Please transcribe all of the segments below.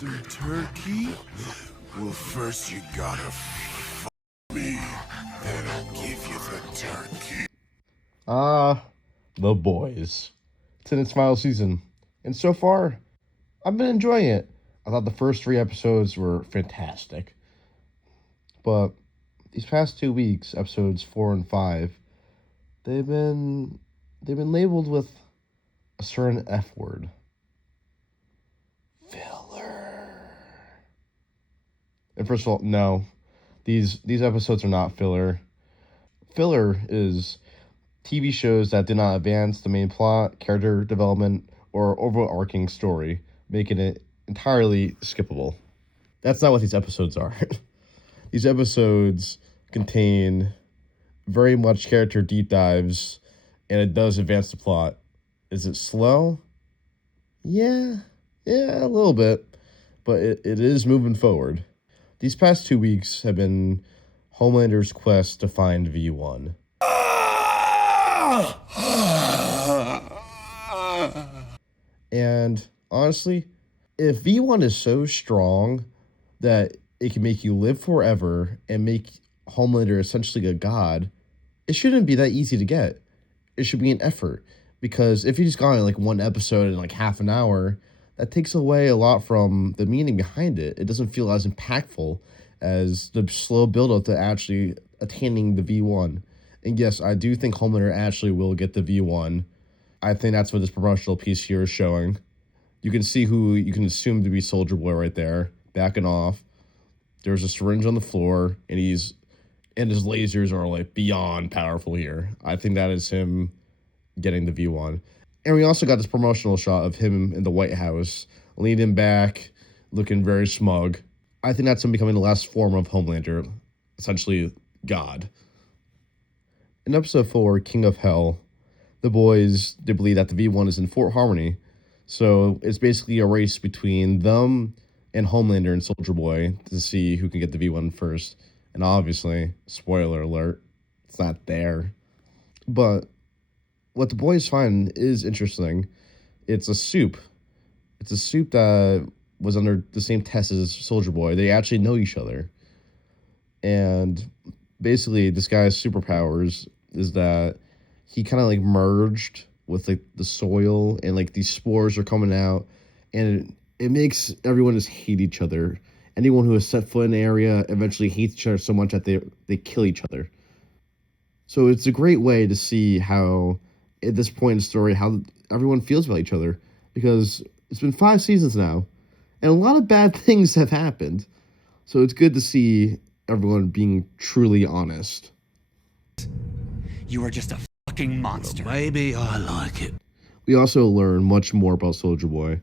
some turkey? Well, first you gotta me, then I'll give you the turkey. The Boys. It's in its final season, and so far, I've been enjoying it. I thought the first 3 episodes were fantastic, but these past 2 weeks, episodes 4 and 5, they've been labeled with a certain F word. Filler. And first of all, no, these episodes are not filler. Filler is TV shows that did not advance the main plot, character development, or overarching story, making it entirely skippable. That's not what these episodes are. These episodes contain very much character deep dives, and it does advance the plot. Is it slow? Yeah, a little bit, but it is moving forward. These past 2 weeks have been Homelander's quest to find V1. And honestly, if V1 is so strong that it can make you live forever and make Homelander essentially a god, it shouldn't be that easy to get. It should be an effort. Because if you just got in like one episode in like half an hour, that takes away a lot from the meaning behind it. It doesn't feel as impactful as the slow build-up to actually attaining the V1. And yes, I do think Homelander actually will get the V1. I think that's what this promotional piece here is showing. You can see who you can assume to be Soldier Boy right there, backing off. There's a syringe on the floor, and his lasers are like beyond powerful here. I think that is him getting the V1. And we also got this promotional shot of him in the White House, leaning back, looking very smug. I think that's him becoming the last form of Homelander, essentially God. In episode 4, King of Hell, the boys, they believe that the V1 is in Fort Harmony. So it's basically a race between them and Homelander and Soldier Boy to see who can get the V1 first. And obviously, spoiler alert, it's not there. But what the boys find is interesting. It's a soup. It's a soup that was under the same test as Soldier Boy. They actually know each other. And basically, this guy's superpowers is that he kind of like merged with like the soil, and like these spores are coming out, and it makes everyone just hate each other. Anyone who has set foot in the area eventually hates each other so much that they kill each other. So it's a great way to see how, at this point in the story, how everyone feels about each other, because it's been 5 seasons now, and a lot of bad things have happened. So it's good to see everyone being truly honest. You are just a fucking monster. Well, maybe I like it. We also learn much more about Soldier Boy,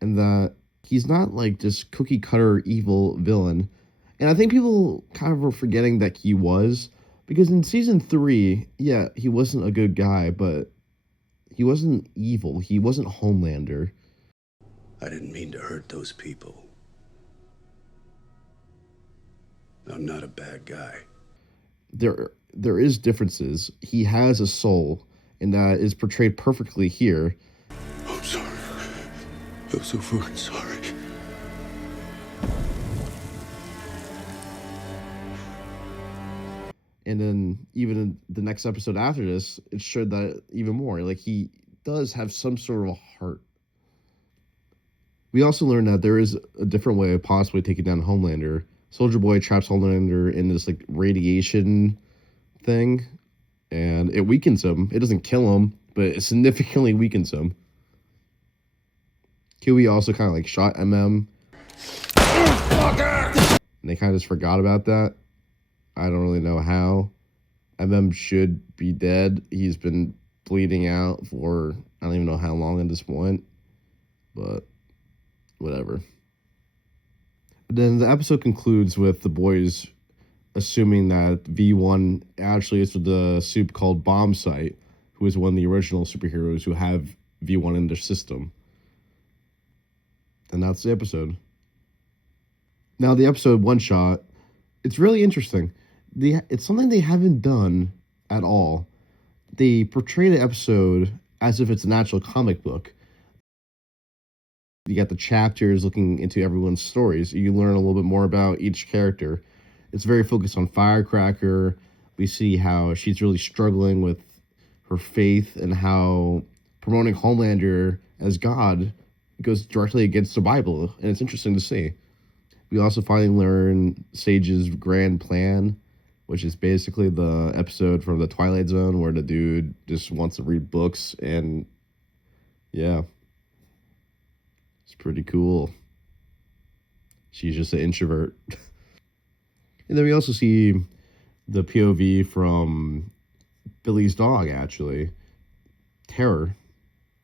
and that he's not like just cookie cutter evil villain. And I think people kind of were forgetting that he was, because in season 3, yeah, he wasn't a good guy, but he wasn't evil. He wasn't Homelander. I didn't mean to hurt those people. I'm not a bad guy. There is differences. He has a soul, and that is portrayed perfectly here. I'm sorry. I'm so fucking sorry. And then even in the next episode after this, it showed that even more. Like, he does have some sort of a heart. We also learned that there is a different way of possibly taking down Homelander. Soldier Boy traps Homelander in this like radiation thing, and it weakens him. It doesn't kill him, but it significantly weakens him. Kiwi also kind of like shot MM. And they kind of just forgot about that. I don't really know how. MM should be dead. He's been bleeding out for I don't even know how long at this point, but whatever. Then the episode concludes with the boys assuming that V1 actually is the soup called Bomb Sight, who is one of the original superheroes who have V1 in their system. And that's the episode. Now, the episode one shot, it's really interesting. It's something they haven't done at all. They portray the episode as if it's an actual comic book. You got the chapters looking into everyone's stories. You learn a little bit more about each character. It's very focused on Firecracker. We see how she's really struggling with her faith and how promoting Homelander as God goes directly against the Bible. And it's interesting to see. We also finally learn Sage's grand plan, which is basically the episode from the Twilight Zone where the dude just wants to read books. And yeah, it's pretty cool. She's just an introvert. And then we also see the POV from Billy's dog, actually. Terror.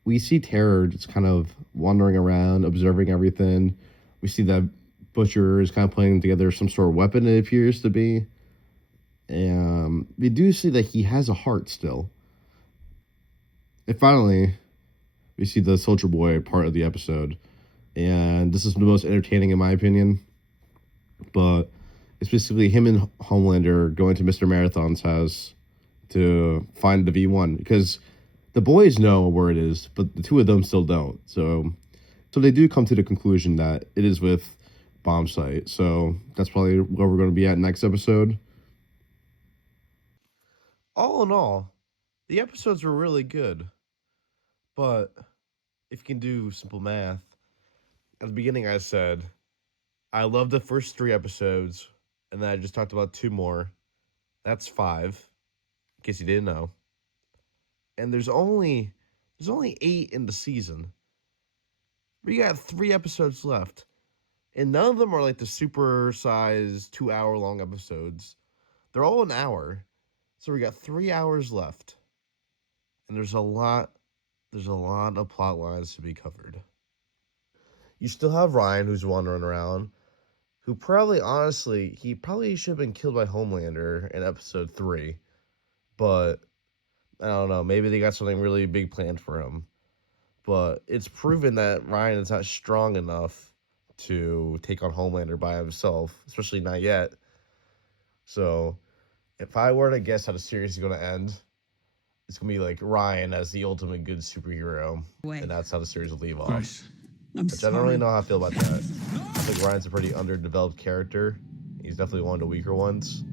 We see Terror just kind of wandering around, observing everything. We see that Butcher is kind of putting together some sort of weapon, it appears to be. And we do see that he has a heart still. And finally, we see the Soldier Boy part of the episode. And this is the most entertaining in my opinion. But it's basically him and Homelander going to Mr. Marathon's house to find the V1. Because the boys know where it is, but the two of them still don't. So they do come to the conclusion that it is with Bombsight. So that's probably where we're going to be at next episode. All in all, the episodes were really good. But if you can do simple math, at the beginning I said, I loved the first 3 episodes, and then I just talked about 2 more. That's 5, in case you didn't know. And there's only 8 in the season. We got 3 episodes left. And none of them are like the super sized 2-hour long episodes. They're all an hour. So we got 3 hours left. And there's a lot of plot lines to be covered. You still have Ryan who's wandering around, who probably he probably should have been killed by Homelander in episode 3. But I don't know, maybe they got something really big planned for him. But it's proven that Ryan is not strong enough to take on Homelander by himself, especially not yet. So, if I were to guess how the series is going to end, it's going to be like Ryan as the ultimate good superhero, and that's how the series will leave off. Bryce, Which I don't really know how I feel about that. I think Ryan's a pretty underdeveloped character. He's definitely one of the weaker ones.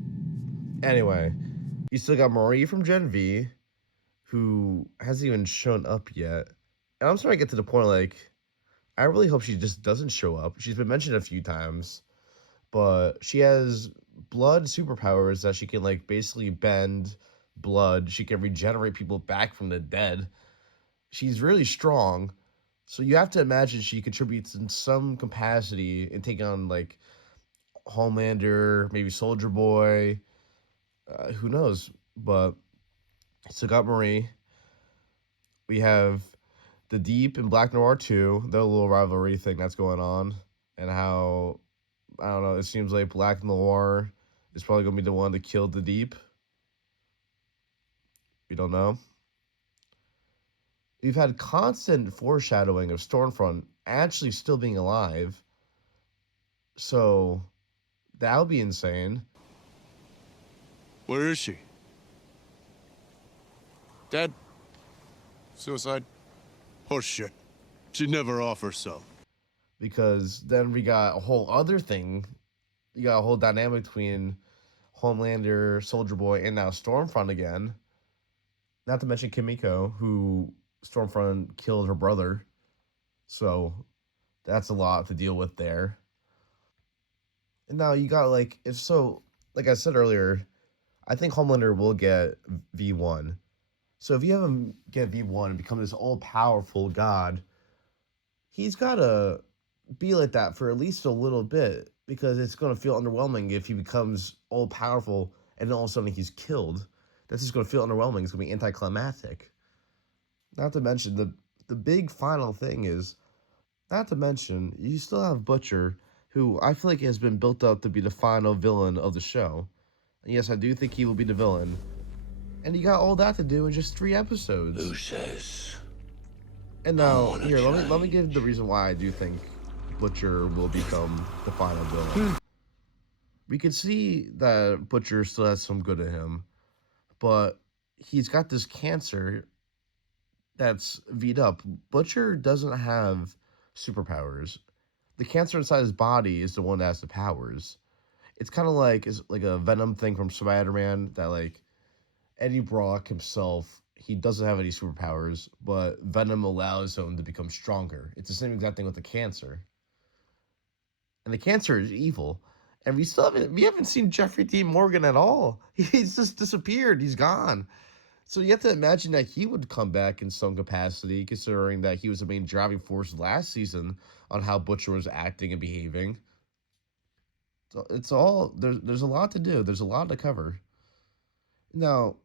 Anyway, you still got Marie from Gen V, who hasn't even shown up yet. And I'm starting to get to the point, like, I really hope she just doesn't show up. She's been mentioned a few times, but she has blood superpowers that she can, like, basically bend blood. She can regenerate people back from the dead. She's really strong. So you have to imagine she contributes in some capacity in taking on, like, Homelander, maybe Soldier Boy. Who knows? But still got Marie. We have the Deep and Black Noir 2, the little rivalry thing that's going on, and how, I don't know, it seems like Black Noir is probably going to be the one to kill the Deep. We don't know. We've had constant foreshadowing of Stormfront actually still being alive. So, that would be insane. Where is she? Dead? Suicide? Horseshit. She'd never offer so. Because then we got a whole other thing. You got a whole dynamic between Homelander, Soldier Boy, and now Stormfront again. Not to mention Kimiko, who Stormfront killed her brother. So that's a lot to deal with there. And now you got, like, like I said earlier, I think Homelander will get V1. So if you have him get V1 and become this all-powerful god, he's got to be like that for at least a little bit, because it's going to feel underwhelming if he becomes all-powerful and then all of a sudden he's killed. That's just going to feel underwhelming. It's going to be anticlimactic. Not to mention, the big final thing is, not to mention, you still have Butcher, who I feel like has been built up to be the final villain of the show. And yes, I do think he will be the villain. And you got all that to do in just 3 episodes. Who says? And now, here, let me give the reason why I do think Butcher will become the final villain. We could see that Butcher still has some good in him, but he's got this cancer that's V'd up. Butcher doesn't have superpowers. The cancer inside his body is the one that has the powers. It's kind of like a Venom thing from Spider-Man that like Eddie Brock himself, he doesn't have any superpowers, but Venom allows him to become stronger. It's the same exact thing with the cancer. And the cancer is evil. And we haven't seen Jeffrey Dean Morgan at all. He's just disappeared. He's gone. So you have to imagine that he would come back in some capacity, considering that he was the main driving force last season on how Butcher was acting and behaving. So it's all there's a lot to do. There's a lot to cover. Now,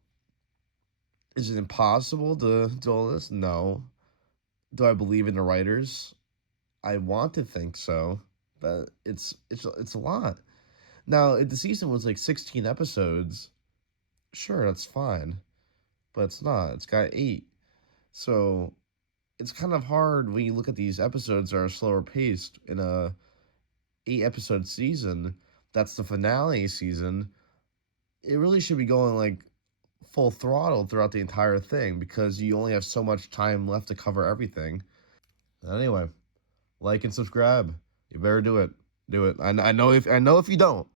is it impossible to do all this? No. Do I believe in the writers? I want to think so, but it's a lot. Now, if the season was like 16 episodes, sure, that's fine. But it's not. It's got 8. So it's kind of hard when you look at these episodes that are slower paced in a 8-episode season. That's the finale season. It really should be going like full throttle throughout the entire thing because you only have so much time left to cover everything. Anyway, like and subscribe. You better do it. Do it. I know if you don't.